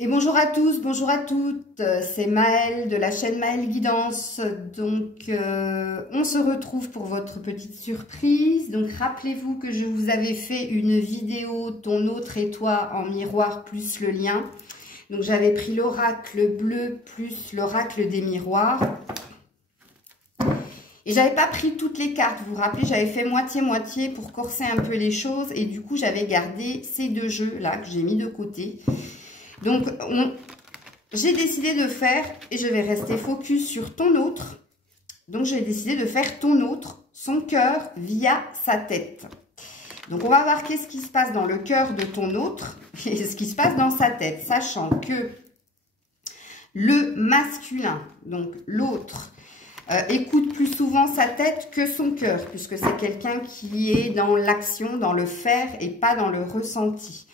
Et bonjour à tous, bonjour à toutes, c'est Maëlle de la chaîne Maëlle Guidance. Donc on se retrouve pour votre petite surprise. Donc rappelez-vous que je vous avais fait une vidéo ton autre et toi en miroir plus le lien. Donc j'avais pris l'oracle bleu plus l'oracle des miroirs. Et j'avais pas pris toutes les cartes, vous vous rappelez, j'avais fait moitié-moitié pour corser un peu les choses. Et du coup j'avais gardé ces deux jeux là que j'ai mis de côté. Donc, j'ai décidé de faire, et je vais rester focus sur ton autre. Donc, j'ai décidé de faire ton autre, son cœur via sa tête. Donc, on va voir qu'est-ce qui se passe dans le cœur de ton autre et ce qui se passe dans sa tête. Sachant que le masculin, donc l'autre, écoute plus souvent sa tête que son cœur, puisque c'est quelqu'un qui est dans l'action, dans le faire et pas dans le ressenti.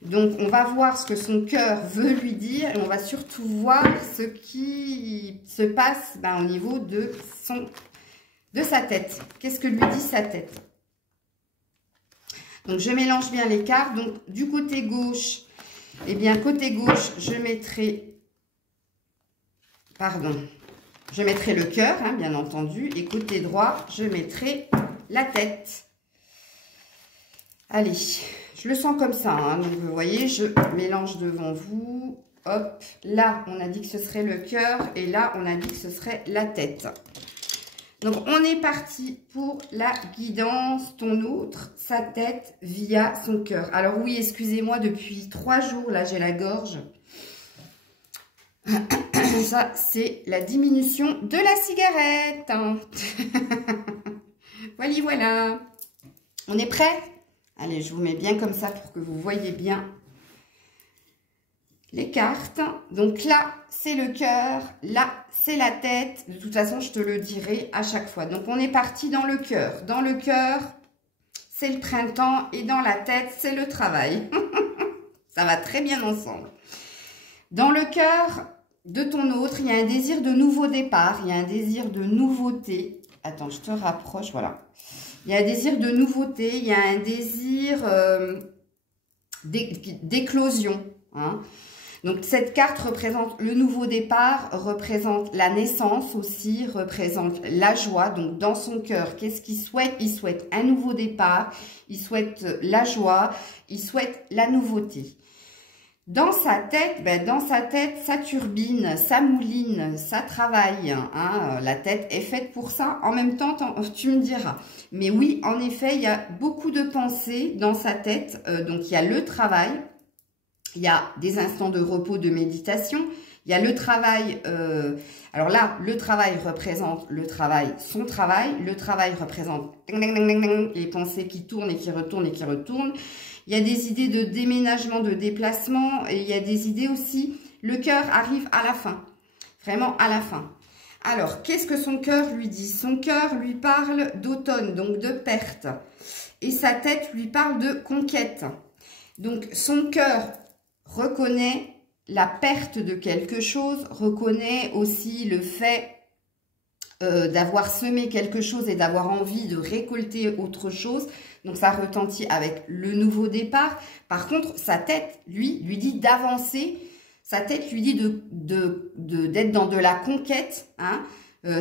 Donc, on va voir ce que son cœur veut lui dire et on va surtout voir ce qui se passe au niveau de sa tête. Qu'est-ce que lui dit sa tête? Donc, je mélange bien les cartes. Donc, du côté gauche, eh bien, côté gauche, je mettrai le cœur, hein, bien entendu. Et côté droit, je mettrai la tête. Allez, je le sens comme ça, hein. Donc vous voyez, je mélange devant vous. Hop, là, on a dit que ce serait le cœur et là, on a dit que ce serait la tête. Donc, on est parti pour la guidance, ton autre, sa tête via son cœur. Alors oui, excusez-moi, depuis 3 jours, là, j'ai la gorge. Ça, c'est la diminution de la cigarette. Hein. Voilà. On est prêt? Allez, je vous mets bien comme ça pour que vous voyez bien les cartes. Donc là, c'est le cœur. Là, c'est la tête. De toute façon, je te le dirai à chaque fois. Donc, on est parti dans le cœur. Dans le cœur, c'est le printemps. Et dans la tête, c'est le travail. Ça va très bien ensemble. Dans le cœur de ton autre, il y a un désir de nouveau départ. Il y a un désir de nouveauté. Attends, je te rapproche, voilà. Il y a un désir de nouveauté, il y a un désir d'éclosion. Hein. Donc, cette carte représente le nouveau départ, représente la naissance aussi, représente la joie. Donc, dans son cœur, qu'est-ce qu'il souhaite? Il souhaite un nouveau départ, il souhaite la joie, il souhaite la nouveauté. Dans sa tête, ça turbine, ça mouline, ça travaille. Hein. La tête est faite pour ça. En même temps, tu me diras. Mais oui, en effet, il y a beaucoup de pensées dans sa tête. Donc, il y a le travail. Il y a des instants de repos, de méditation. Il y a le travail. Alors là, le travail représente le travail, son travail. Le travail représente les pensées qui tournent et qui retournent et qui retournent. Il y a des idées de déménagement, de déplacement. Et il y a des idées aussi. Le cœur arrive à la fin. Vraiment à la fin. Alors, qu'est-ce que son cœur lui dit? Son cœur lui parle d'automne, donc de perte. Et sa tête lui parle de conquête. Donc, son cœur reconnaît la perte de quelque chose, reconnaît aussi le fait d'avoir semé quelque chose et d'avoir envie de récolter autre chose. Donc, ça retentit avec le nouveau départ. Par contre, sa tête, lui dit d'avancer. Sa tête lui dit d'être dans de la conquête. Hein.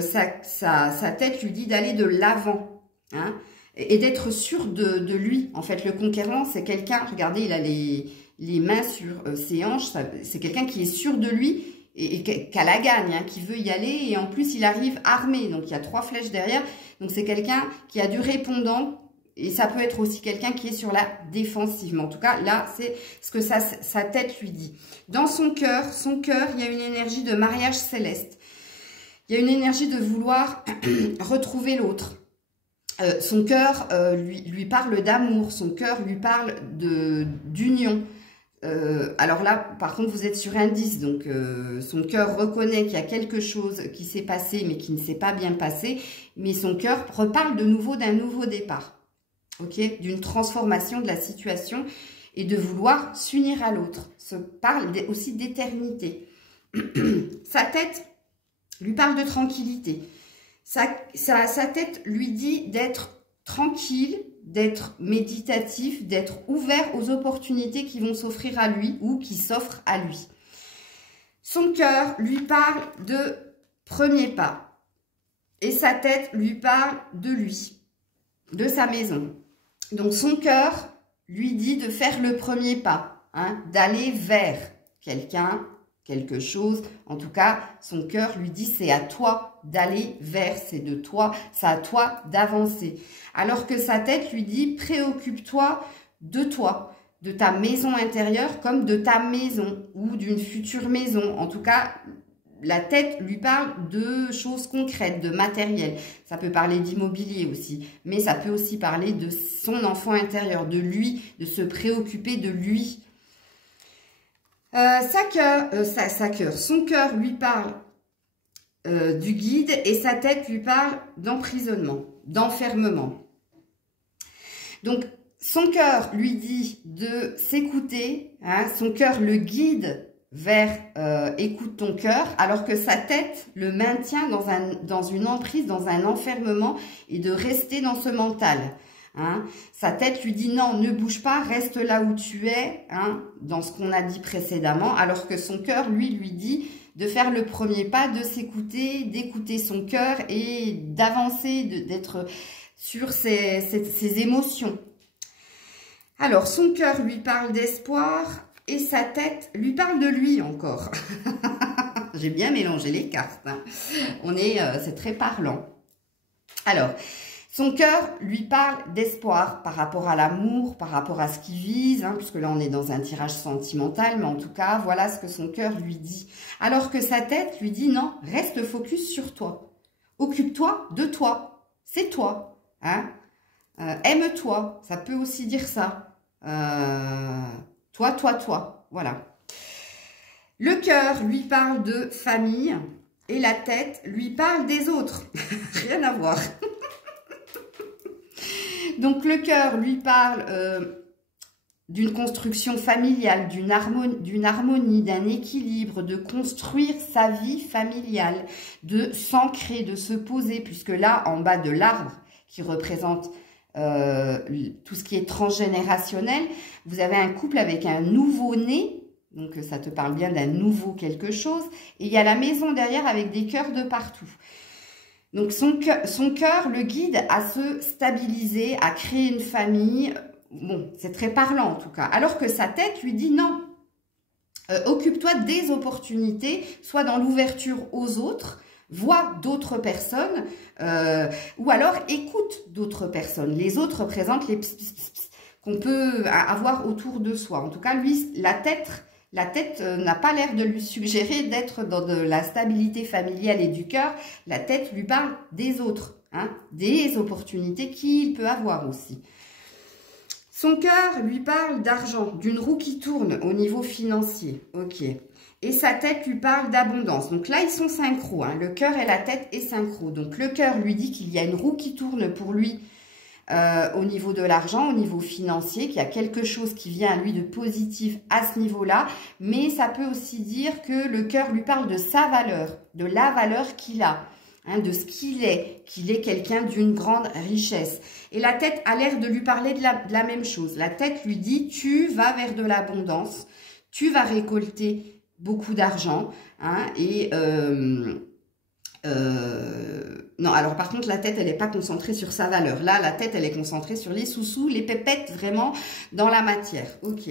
Sa tête lui dit d'aller de l'avant. Hein, et d'être sûr de lui. En fait, le conquérant, c'est quelqu'un, regardez, il a les mains sur ses hanches. C'est quelqu'un qui est sûr de lui et qui a la gagne, hein, qui veut y aller. Et en plus, il arrive armé. Donc, il y a 3 flèches derrière. Donc, c'est quelqu'un qui a du répondant. Et ça peut être aussi quelqu'un qui est sur la défensive. Mais en tout cas, là, c'est ce que sa tête lui dit. Dans son cœur, il y a une énergie de mariage céleste. Il y a une énergie de vouloir retrouver l'autre. Son cœur lui parle d'amour. Son cœur lui parle d'union. Alors là, par contre, vous êtes sur un 10. Donc, son cœur reconnaît qu'il y a quelque chose qui s'est passé, mais qui ne s'est pas bien passé. Mais son cœur reparle de nouveau d'un nouveau départ. Okay, d'une transformation de la situation et de vouloir s'unir à l'autre. Se parle aussi d'éternité. Sa tête lui parle de tranquillité. Sa tête lui dit d'être tranquille, d'être méditatif, d'être ouvert aux opportunités qui vont s'offrir à lui ou qui s'offrent à lui. Son cœur lui parle de premier pas. Et sa tête lui parle de lui, de sa maison. Donc son cœur lui dit de faire le premier pas, hein, d'aller vers quelqu'un, quelque chose. En tout cas, son cœur lui dit c'est à toi d'aller vers, c'est de toi, c'est à toi d'avancer. Alors que sa tête lui dit préoccupe-toi de toi, de ta maison intérieure comme de ta maison ou d'une future maison. En tout cas, la tête lui parle de choses concrètes, de matériel. Ça peut parler d'immobilier aussi, mais ça peut aussi parler de son enfant intérieur, de lui, de se préoccuper de lui. Son cœur lui parle du guide et sa tête lui parle d'emprisonnement, d'enfermement. Donc, son cœur lui dit de s'écouter, hein, son cœur le guide vers écoute ton cœur, alors que sa tête le maintient dans une emprise, dans un enfermement et de rester dans ce mental. Hein. Sa tête lui dit non, ne bouge pas, reste là où tu es, hein, dans ce qu'on a dit précédemment, alors que son cœur lui dit de faire le premier pas, de s'écouter, d'écouter son cœur et d'avancer, d'être sur ses émotions. Alors, son cœur lui parle d'espoir et sa tête lui parle de lui encore. J'ai bien mélangé les cartes. Hein. C'est très parlant. Alors, son cœur lui parle d'espoir par rapport à l'amour, par rapport à ce qu'il vise, hein, puisque là, on est dans un tirage sentimental, mais en tout cas, voilà ce que son cœur lui dit. Alors que sa tête lui dit non, reste focus sur toi. Occupe-toi de toi. C'est toi. Hein. Aime-toi. Ça peut aussi dire ça. Toi, voilà. Le cœur lui parle de famille et la tête lui parle des autres. Rien à voir. Donc, le cœur lui parle d'une construction familiale, d'une harmonie, d'un équilibre, de construire sa vie familiale, de s'ancrer, de se poser, puisque là, en bas de l'arbre qui représente tout ce qui est transgénérationnel, vous avez un couple avec un nouveau-né, donc ça te parle bien d'un nouveau quelque chose, et il y a la maison derrière avec des cœurs de partout. Donc son cœur le guide à se stabiliser, à créer une famille. Bon, c'est très parlant en tout cas. Alors que sa tête lui dit non, occupe-toi des opportunités, soit dans l'ouverture aux autres, vois d'autres personnes, ou alors écoute d'autres personnes. Les autres représentent les qu'on peut avoir autour de soi. En tout cas, lui, la tête n'a pas l'air de lui suggérer d'être dans de la stabilité familiale et du cœur. La tête lui parle des autres, hein, des opportunités qu'il peut avoir aussi. Son cœur lui parle d'argent, d'une roue qui tourne au niveau financier. Ok. Et sa tête lui parle d'abondance. Donc là, ils sont synchro. Hein. Le cœur et la tête est synchro. Donc le cœur lui dit qu'il y a une roue qui tourne pour lui au niveau de l'argent, au niveau financier, qu'il y a quelque chose qui vient à lui de positif à ce niveau-là. Mais ça peut aussi dire que le cœur lui parle de sa valeur, de la valeur qu'il a, hein, de ce qu'il est quelqu'un d'une grande richesse. Et la tête a l'air de lui parler de la même chose. La tête lui dit, tu vas vers de l'abondance, tu vas récolter beaucoup d'argent, hein, et non, alors par contre, la tête, elle n'est pas concentrée sur sa valeur. Là, la tête, elle est concentrée sur les sous-sous, les pépettes, vraiment dans la matière. Ok.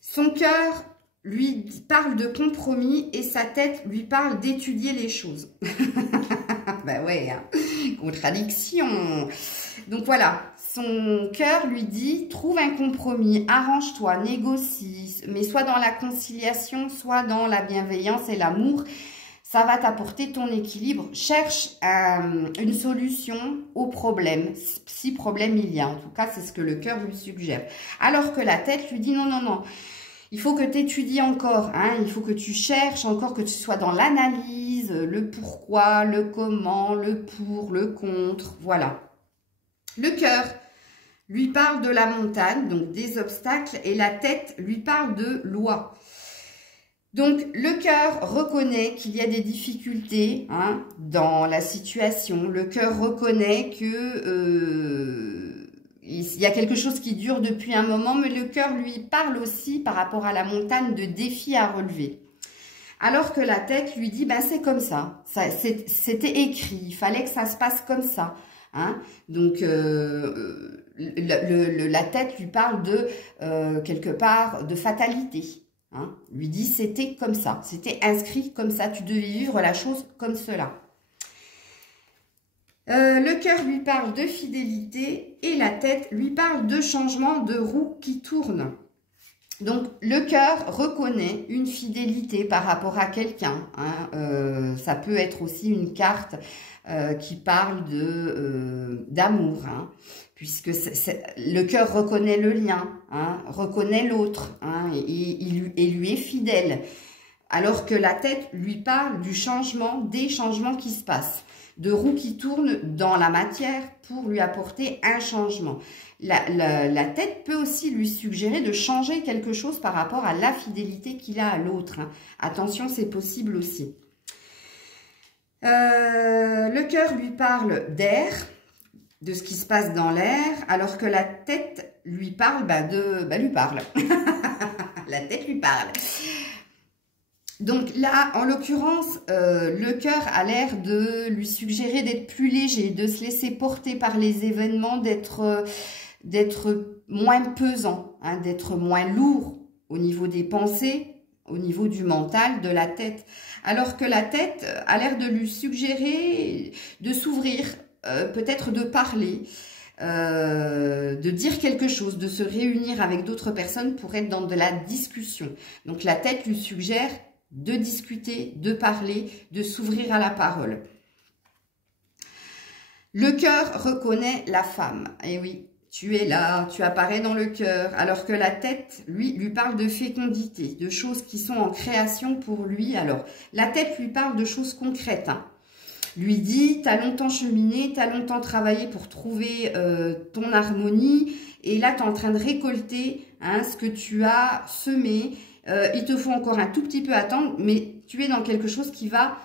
Son cœur lui parle de compromis et sa tête lui parle d'étudier les choses. Ben ouais, hein. Contradiction. Donc voilà, son cœur lui dit, trouve un compromis, arrange-toi, négocie, mais soit dans la conciliation, soit dans la bienveillance et l'amour. Ça va t'apporter ton équilibre. Cherche une solution au problème, si problème il y a. En tout cas, c'est ce que le cœur lui suggère. Alors que la tête lui dit non, non, non. Il faut que tu étudies encore. Hein, il faut que tu cherches encore, que tu sois dans l'analyse, le pourquoi, le comment, le pour, le contre. Voilà. Le cœur lui parle de la montagne, donc des obstacles, et la tête lui parle de loi. Donc, le cœur reconnaît qu'il y a des difficultés, hein, dans la situation. Le cœur reconnaît que il y a quelque chose qui dure depuis un moment, mais le cœur lui parle aussi par rapport à la montagne de défis à relever. Alors que la tête lui dit, ben c'est comme ça, c'était écrit, il fallait que ça se passe comme ça. Hein. Donc, la tête lui parle de, quelque part, de fatalité. Hein. Lui dit, c'était comme ça, c'était inscrit comme ça, tu devais vivre la chose comme cela. Le cœur lui parle de fidélité et la tête lui parle de changement, de roue qui tourne. Donc, le cœur reconnaît une fidélité par rapport à quelqu'un. Hein. Ça peut être aussi une carte qui parle d'amour, hein, puisque le cœur reconnaît le lien, hein, reconnaît l'autre, hein, et lui est fidèle. Alors que la tête lui parle du changement, des changements qui se passent, de roues qui tournent dans la matière pour lui apporter un changement. La tête peut aussi lui suggérer de changer quelque chose par rapport à la fidélité qu'il a à l'autre. Hein. Attention, c'est possible aussi. Le cœur lui parle d'air, de ce qui se passe dans l'air, alors que la tête lui parle, lui parle. La tête lui parle. Donc là, en l'occurrence, le cœur a l'air de lui suggérer d'être plus léger, de se laisser porter par les événements, d'être moins pesant, hein, d'être moins lourd au niveau des pensées, au niveau du mental, de la tête. Alors que la tête a l'air de lui suggérer de s'ouvrir, peut-être de parler, de dire quelque chose, de se réunir avec d'autres personnes pour être dans de la discussion. Donc la tête lui suggère de discuter, de parler, de s'ouvrir à la parole. Le cœur reconnaît la femme. Et oui, tu es là, tu apparais dans le cœur. Alors que la tête, lui parle de fécondité, de choses qui sont en création pour lui. Alors, la tête lui parle de choses concrètes. Hein. Lui dit, tu as longtemps cheminé, tu as longtemps travaillé pour trouver ton harmonie. Et là, tu es en train de récolter, hein, ce que tu as semé. Il te faut encore un tout petit peu attendre, mais tu es dans quelque chose qui va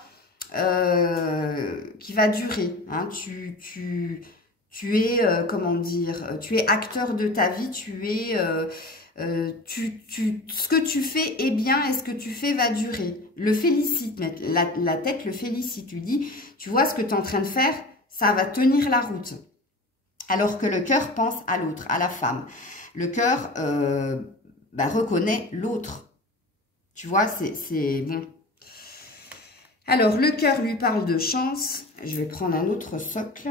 durer. Hein. Tu es, comment dire, tu es acteur de ta vie, ce que tu fais est bien et ce que tu fais va durer. Le félicite, la tête le félicite, lui dit, tu vois ce que tu es en train de faire, ça va tenir la route. Alors que le cœur pense à l'autre, à la femme. Le cœur reconnaît l'autre. Tu vois, c'est bon. Alors, le cœur lui parle de chance. Je vais prendre un autre socle.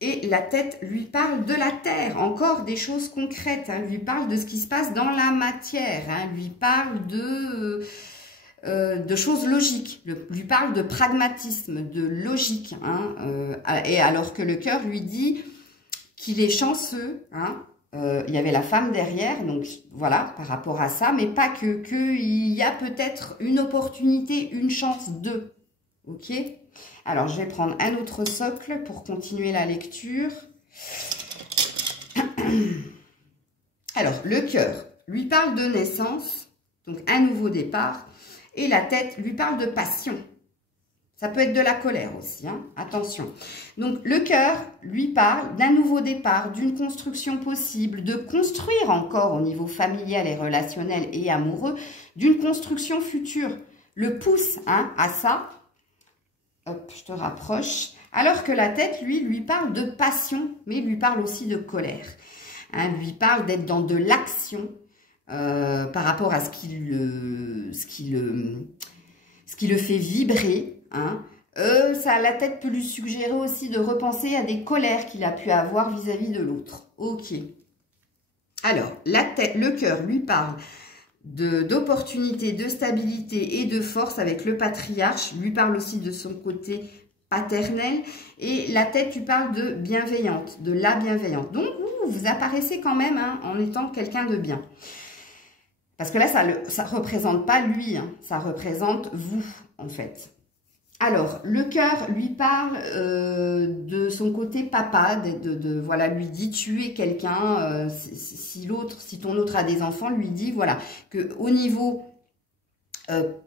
Et la tête lui parle de la terre. Encore des choses concrètes. Hein, lui parle de ce qui se passe dans la matière. Hein, lui parle de choses logiques. Lui parle de pragmatisme, de logique. Hein, et alors que le cœur lui dit qu'il est chanceux. Hein, il y avait la femme derrière, donc voilà, par rapport à ça, mais pas qu'il y a peut-être une opportunité, une chance de. Ok? Alors, je vais prendre un autre socle pour continuer la lecture. Alors, le cœur lui parle de naissance, donc un nouveau départ, et la tête lui parle de passion. Ça peut être de la colère aussi, hein, attention. Donc, le cœur lui parle d'un nouveau départ, d'une construction possible, de construire encore au niveau familial et relationnel et amoureux, d'une construction future. Le pousse, hein, à ça. Hop, je te rapproche. Alors que la tête, lui parle de passion, mais lui parle aussi de colère. Hein, lui parle d'être dans de l'action par rapport à ce qui le fait vibrer. Hein. La tête peut lui suggérer aussi de repenser à des colères qu'il a pu avoir vis-à-vis de l'autre. Ok. Alors, le cœur lui parle d'opportunités, de stabilité et de force avec le patriarche. Lui parle aussi de son côté paternel. Et la tête lui parle de bienveillante, de la bienveillante. Donc, vous apparaissez quand même, hein, en étant quelqu'un de bien. Parce que là, ça ne représente pas lui, hein, ça représente vous, en fait. Alors, le cœur lui parle de son côté papa, voilà, lui dit tu es quelqu'un, si ton autre a des enfants, lui dit voilà, qu'au niveau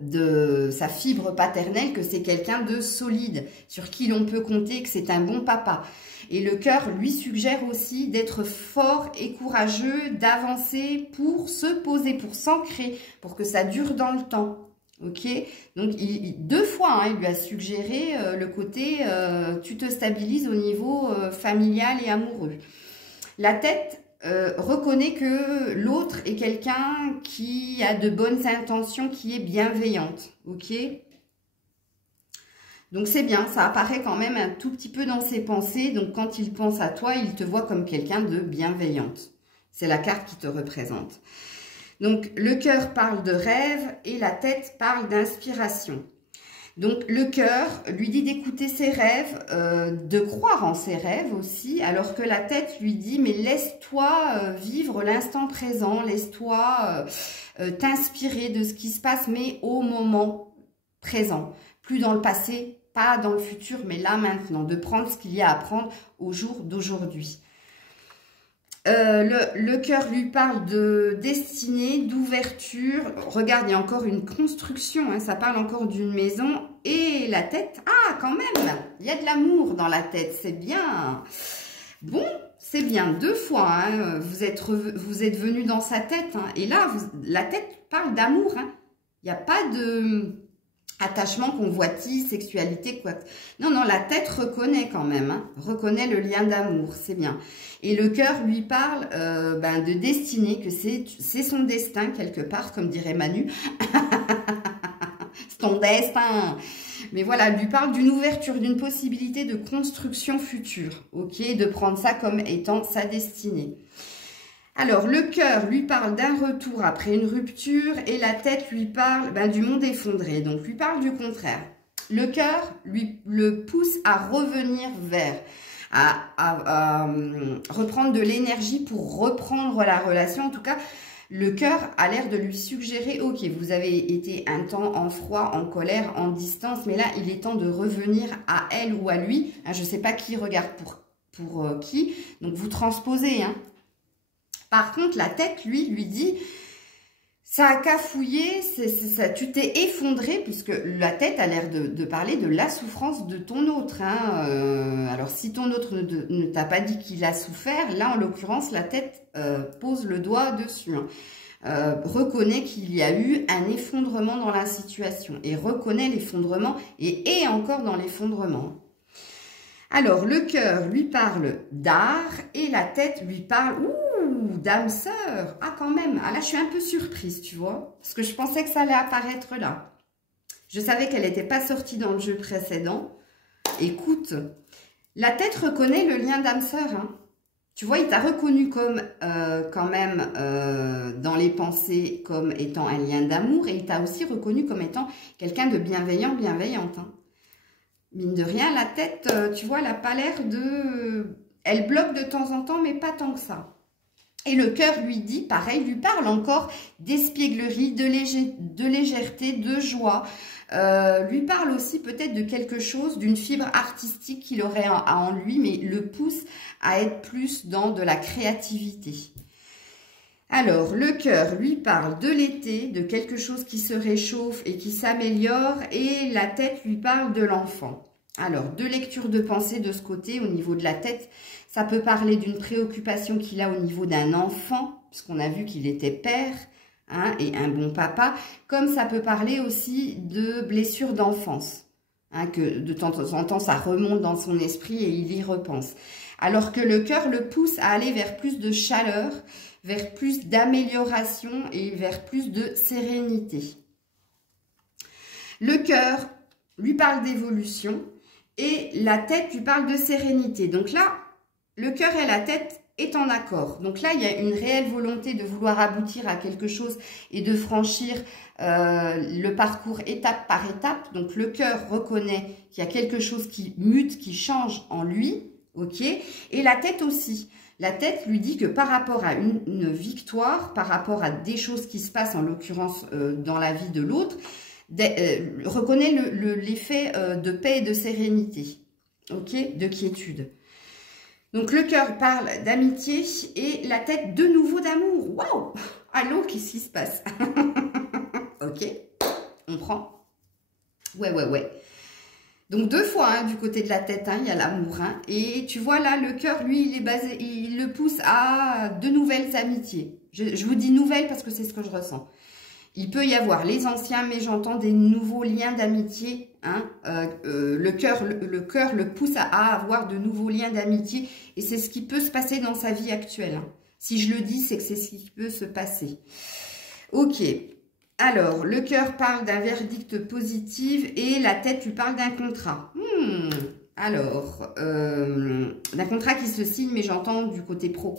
de sa fibre paternelle, que c'est quelqu'un de solide, sur qui l'on peut compter, que c'est un bon papa. Et le cœur lui suggère aussi d'être fort et courageux, d'avancer pour se poser, pour s'ancrer, pour que ça dure dans le temps. Ok, donc deux fois, hein, il lui a suggéré le côté tu te stabilises au niveau familial et amoureux. La tête reconnaît que l'autre est quelqu'un qui a de bonnes intentions, qui est bienveillante. Ok, donc c'est bien, ça apparaît quand même un tout petit peu dans ses pensées. Donc quand il pense à toi, il te voit comme quelqu'un de bienveillante. C'est la carte qui te représente. Donc, le cœur parle de rêve et la tête parle d'inspiration. Donc, le cœur lui dit d'écouter ses rêves, de croire en ses rêves aussi, alors que la tête lui dit, mais laisse-toi vivre l'instant présent, laisse-toi t'inspirer de ce qui se passe, mais au moment présent. Plus dans le passé, pas dans le futur, mais là maintenant, de prendre ce qu'il y a à prendre au jour d'aujourd'hui. Le cœur lui parle de destinée, d'ouverture. Regarde, il y a encore une construction, hein, ça parle encore d'une maison. Et la tête, ah quand même, il y a de l'amour dans la tête, c'est bien. Bon, c'est bien, deux fois, hein, vous êtes venu dans sa tête. Hein, et là, la tête parle d'amour. Hein, il n'y a pas de attachement, convoitise, sexualité, quoi. Non, non, la tête reconnaît quand même, hein, reconnaît le lien d'amour, c'est bien. Et le cœur lui parle de destinée, que c'est son destin quelque part, comme dirait Manu. C'est ton destin. Mais voilà, lui parle d'une ouverture, d'une possibilité de construction future, ok, de prendre ça comme étant sa destinée. Alors, le cœur lui parle d'un retour après une rupture et la tête lui parle du monde effondré, donc lui parle du contraire. Le cœur le pousse à revenir vers, à reprendre de l'énergie pour reprendre la relation. En tout cas, le cœur a l'air de lui suggérer, ok, vous avez été un temps en froid, en colère, en distance, mais là, il est temps de revenir à elle ou à lui. Hein, je ne sais pas qui regarde pour qui, donc vous transposez, hein. Par contre, la tête, lui dit, ça a cafouillé, tu t'es effondré, puisque la tête a l'air de parler de la souffrance de ton autre. Hein. Alors, si ton autre ne t'a pas dit qu'il a souffert, là, en l'occurrence, la tête pose le doigt dessus. Hein. Reconnaît qu'il y a eu un effondrement dans la situation, et reconnaît l'effondrement, et est encore dans l'effondrement. Alors, le cœur lui parle d'art, et la tête lui parle... Dame sœur, ah quand même, ah là je suis un peu surprise, tu vois, parce que je pensais que ça allait apparaître là. Je savais qu'elle n'était pas sortie dans le jeu précédent. Écoute, la tête reconnaît le lien d'âme sœur, hein. Tu vois, il t'a reconnu comme, quand même, dans les pensées, comme étant un lien d'amour, et il t'a aussi reconnu comme étant quelqu'un de bienveillant, bienveillante. Hein. Mine de rien, la tête, tu vois, elle n'a pas l'air de... Elle bloque de temps en temps, mais pas tant que ça. Et le cœur lui dit, pareil, lui parle encore d'espièglerie, de légèreté, de joie. Lui parle aussi peut-être de quelque chose, d'une fibre artistique qu'il aurait en lui, mais le pousse à être plus dans de la créativité. Alors, le cœur lui parle de l'été, de quelque chose qui se réchauffe et qui s'améliore, et la tête lui parle de l'enfant. Alors, deux lectures de pensée de ce côté, au niveau de la tête, ça peut parler d'une préoccupation qu'il a au niveau d'un enfant, puisqu'on a vu qu'il était père, hein, et un bon papa, comme ça peut parler aussi de blessures d'enfance, hein, que de temps en temps, ça remonte dans son esprit et il y repense. Alors que le cœur le pousse à aller vers plus de chaleur, vers plus d'amélioration et vers plus de sérénité. Le cœur lui parle d'évolution, et la tête lui parle de sérénité. Donc là, le cœur et la tête est en accord. Donc là, il y a une réelle volonté de vouloir aboutir à quelque chose et de franchir le parcours étape par étape. Donc le cœur reconnaît qu'il y a quelque chose qui mute, qui change en lui. Ok. Et la tête aussi. La tête lui dit que par rapport à une victoire, par rapport à des choses qui se passent, en l'occurrence dans la vie de l'autre, reconnaît l'effet de paix et de sérénité, ok, de quiétude. Donc le cœur parle d'amitié et la tête de nouveau d'amour. Waouh! Allô, qu'est-ce qui se passe? Ok, on prend. Ouais. Donc deux fois, hein, du côté de la tête, hein, il y a l'amour. Hein, et tu vois là, le cœur, lui, il le pousse à de nouvelles amitiés. Je vous dis nouvelles parce que c'est ce que je ressens. Il peut y avoir les anciens, mais j'entends des nouveaux liens d'amitié. Hein. Le cœur le pousse à avoir de nouveaux liens d'amitié. Et c'est ce qui peut se passer dans sa vie actuelle. Hein. Si je le dis, c'est que c'est ce qui peut se passer. Ok. Alors, le cœur parle d'un verdict positif et la tête lui parle d'un contrat. Alors, d'un contrat qui se signe, mais j'entends du côté pro.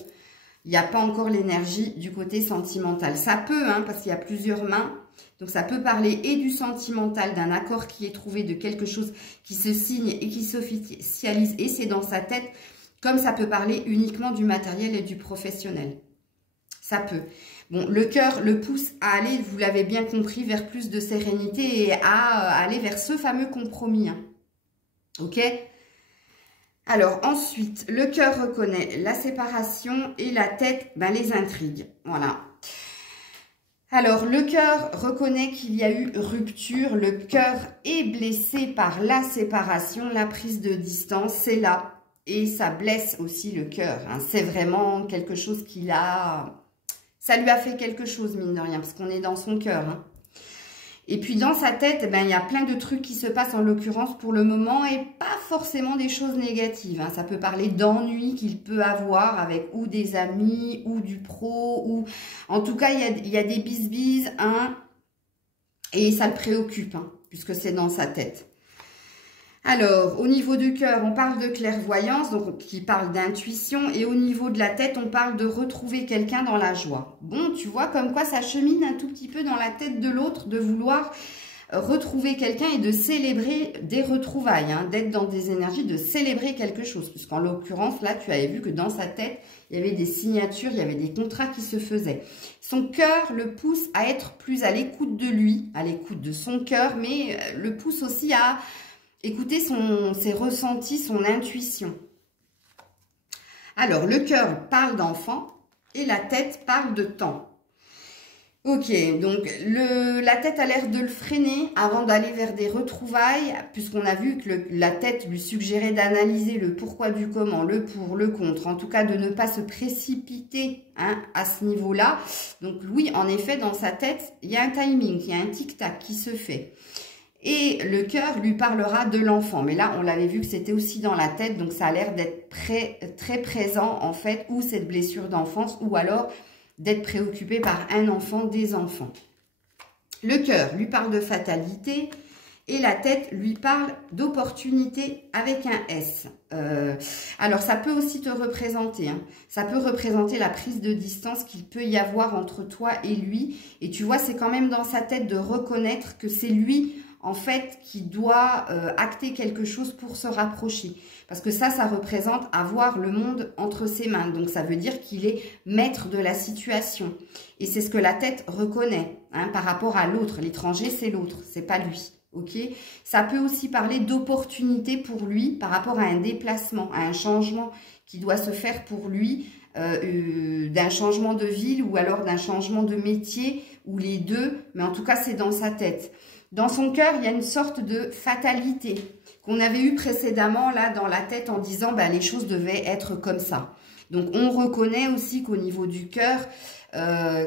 Il n'y a pas encore l'énergie du côté sentimental. Ça peut, hein, parce qu'il y a plusieurs mains. Donc, ça peut parler et du sentimental, d'un accord qui est trouvé, de quelque chose qui se signe et qui s'officialise. Et c'est dans sa tête, comme ça peut parler uniquement du matériel et du professionnel. Ça peut. Bon, le cœur le pousse à aller, vous l'avez bien compris, vers plus de sérénité et à aller vers ce fameux compromis. Hein. Ok ? Alors, ensuite, le cœur reconnaît la séparation et la tête, ben, les intrigues. Voilà. Alors, le cœur reconnaît qu'il y a eu rupture. Le cœur est blessé par la séparation, la prise de distance, c'est là. Et ça blesse aussi le cœur. Hein. C'est vraiment quelque chose qu'il a... Ça lui a fait quelque chose, mine de rien, parce qu'on est dans son cœur. Hein. Et puis, dans sa tête, ben, il y a plein de trucs qui se passent, en l'occurrence, pour le moment, et pas forcément des choses négatives. Hein. Ça peut parler d'ennuis qu'il peut avoir avec ou des amis, ou du pro, ou... En tout cas, il y a des bisbises, hein, et ça le préoccupe, hein, puisque c'est dans sa tête. Alors, au niveau du cœur, on parle de clairvoyance, donc qui parle d'intuition. Et au niveau de la tête, on parle de retrouver quelqu'un dans la joie. Bon, tu vois, comme quoi ça chemine un tout petit peu dans la tête de l'autre, de vouloir retrouver quelqu'un et de célébrer des retrouvailles, hein, d'être dans des énergies, de célébrer quelque chose. Puisqu'en l'occurrence, là, tu avais vu que dans sa tête, il y avait des signatures, il y avait des contrats qui se faisaient. Son cœur le pousse à être plus à l'écoute de lui, à l'écoute de son cœur, mais le pousse aussi à... écoutez ses ressentis, son intuition. Alors, le cœur parle d'enfant et la tête parle de temps. Ok, donc la tête a l'air de le freiner avant d'aller vers des retrouvailles, puisqu'on a vu que la tête lui suggérait d'analyser le pourquoi du comment, le pour, le contre, en tout cas de ne pas se précipiter, hein, à ce niveau-là. Donc oui, en effet, dans sa tête, il y a un timing, il y a un tic-tac qui se fait. Et le cœur lui parlera de l'enfant. Mais là, on l'avait vu que c'était aussi dans la tête. Donc, ça a l'air d'être très présent, en fait, ou cette blessure d'enfance, ou alors d'être préoccupé par un enfant, des enfants. Le cœur lui parle de fatalité et la tête lui parle d'opportunité avec un S. Alors, ça peut aussi te représenter. Hein. Ça peut représenter la prise de distance qu'il peut y avoir entre toi et lui. Et tu vois, c'est quand même dans sa tête de reconnaître que c'est lui... en fait, qui doit acter quelque chose pour se rapprocher. Parce que ça représente avoir le monde entre ses mains. Donc, ça veut dire qu'il est maître de la situation. Et c'est ce que la tête reconnaît, hein, par rapport à l'autre. L'étranger, c'est l'autre, c'est pas lui. Ok ? Ça peut aussi parler d'opportunité pour lui par rapport à un déplacement, à un changement qui doit se faire pour lui, d'un changement de ville ou alors d'un changement de métier, ou les deux. Mais en tout cas, c'est dans sa tête. Dans son cœur, il y a une sorte de fatalité qu'on avait eu précédemment là dans la tête en disant bah, les choses devaient être comme ça. Donc, on reconnaît aussi qu'au niveau du cœur,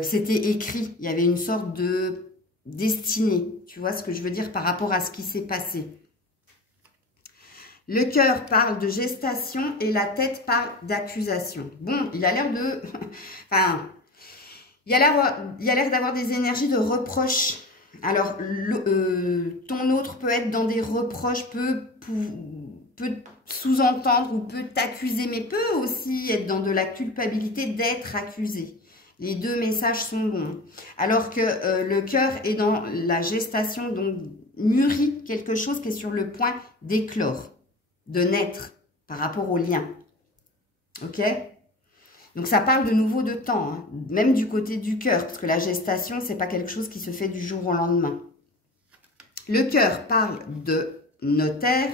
c'était écrit. Il y avait une sorte de destinée. Tu vois ce que je veux dire par rapport à ce qui s'est passé. Le cœur parle de gestation et la tête parle d'accusation. Bon, il a l'air de... enfin, il a l'air d'avoir des énergies de reproche. Alors, ton autre peut être dans des reproches, peut sous-entendre ou peut t'accuser, mais peut aussi être dans de la culpabilité d'être accusé. Les deux messages sont bons. Alors que le cœur est dans la gestation, donc mûrit quelque chose qui est sur le point d'éclore, de naître par rapport au lien. Ok ? Donc, ça parle de nouveau de temps, hein, même du côté du cœur, parce que la gestation, c'est pas quelque chose qui se fait du jour au lendemain. Le cœur parle de notaire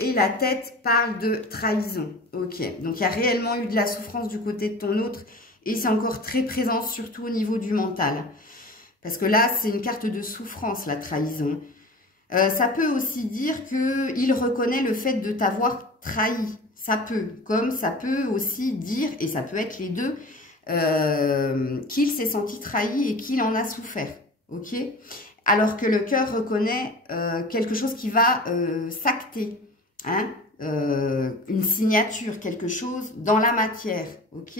et la tête parle de trahison. Ok, donc il y a réellement eu de la souffrance du côté de ton autre et c'est encore très présent, surtout au niveau du mental. Parce que là, c'est une carte de souffrance, la trahison. Ça peut aussi dire qu'il reconnaît le fait de t'avoir trahi. Ça peut, comme ça peut aussi dire, et ça peut être les deux, qu'il s'est senti trahi et qu'il en a souffert. ok? Alors que le cœur reconnaît quelque chose qui va s'acter, hein? Une signature, quelque chose dans la matière, ok?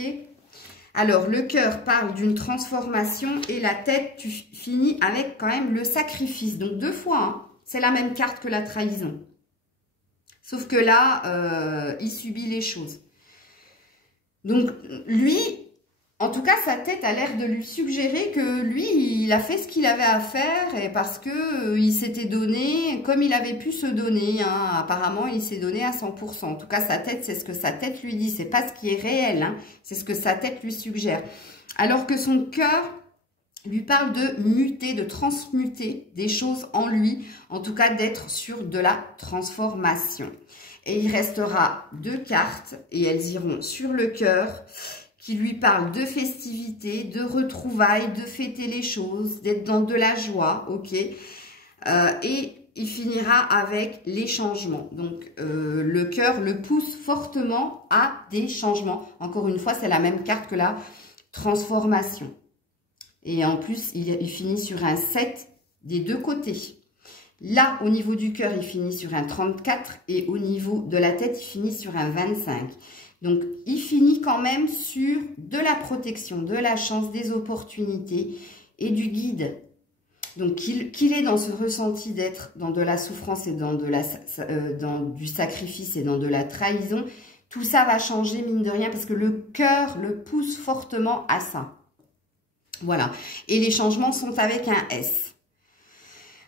Alors, le cœur parle d'une transformation et la tête, tu finis avec quand même le sacrifice. Donc, 2 fois, hein, c'est la même carte que la trahison. Sauf que là, il subit les choses. Donc, lui, en tout cas, sa tête a l'air de lui suggérer que lui, il a fait ce qu'il avait à faire et parce que il s'était donné comme il avait pu se donner. Hein. Apparemment, il s'est donné à 100%. En tout cas, sa tête, c'est ce que sa tête lui dit. C'est pas ce qui est réel. Hein. C'est ce que sa tête lui suggère. Alors que son cœur lui parle de muter, de transmuter des choses en lui. En tout cas, d'être sur de la transformation. Et il restera 2 cartes et elles iront sur le cœur, qui lui parle de festivités, de retrouvailles, de fêter les choses, d'être dans de la joie, ok? Et il finira avec les changements. Donc, le cœur le pousse fortement à des changements. Encore une fois, c'est la même carte que la transformation. Et en plus, il finit sur un 7 des 2 côtés. Là, au niveau du cœur, il finit sur un 34 et au niveau de la tête, il finit sur un 25. Donc, il finit quand même sur de la protection, de la chance, des opportunités et du guide. Donc, qu'il est dans ce ressenti d'être dans de la souffrance et dans du sacrifice et dans de la trahison, tout ça va changer, mine de rien, parce que le cœur le pousse fortement à ça. Voilà. Et les changements sont avec un S.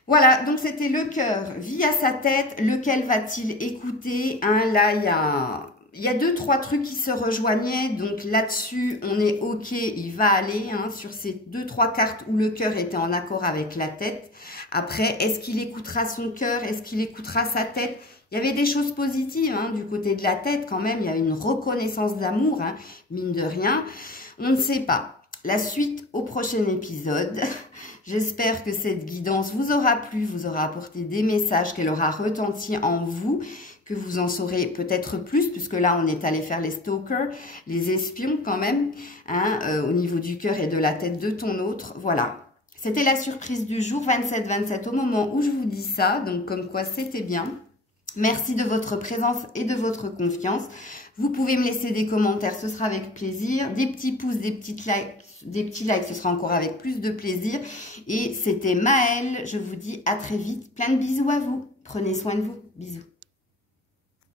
Voilà, donc c'était le cœur via sa tête. Lequel va-t-il écouter? Hein, là, il y a 2-3 trucs qui se rejoignaient, donc là-dessus, on est OK, il va aller hein, sur ces 2-3 cartes où le cœur était en accord avec la tête. Après, est-ce qu'il écoutera son cœur? Est-ce qu'il écoutera sa tête? Il y avait des choses positives hein, du côté de la tête quand même, il y a une reconnaissance d'amour, hein, mine de rien. On ne sait pas. La suite au prochain épisode. J'espère que cette guidance vous aura plu, vous aura apporté des messages, qu'elle aura retenti en vous, que vous en saurez peut-être plus, puisque là, on est allé faire les stalkers, les espions quand même, hein, au niveau du cœur et de la tête de ton autre. Voilà. C'était la surprise du jour, 27-27, au moment où je vous dis ça, donc comme quoi c'était bien. Merci de votre présence et de votre confiance. Vous pouvez me laisser des commentaires, ce sera avec plaisir. Des petits pouces, des petits likes, ce sera encore avec plus de plaisir. Et c'était Maëlle, je vous dis à très vite. Plein de bisous à vous. Prenez soin de vous. Bisous.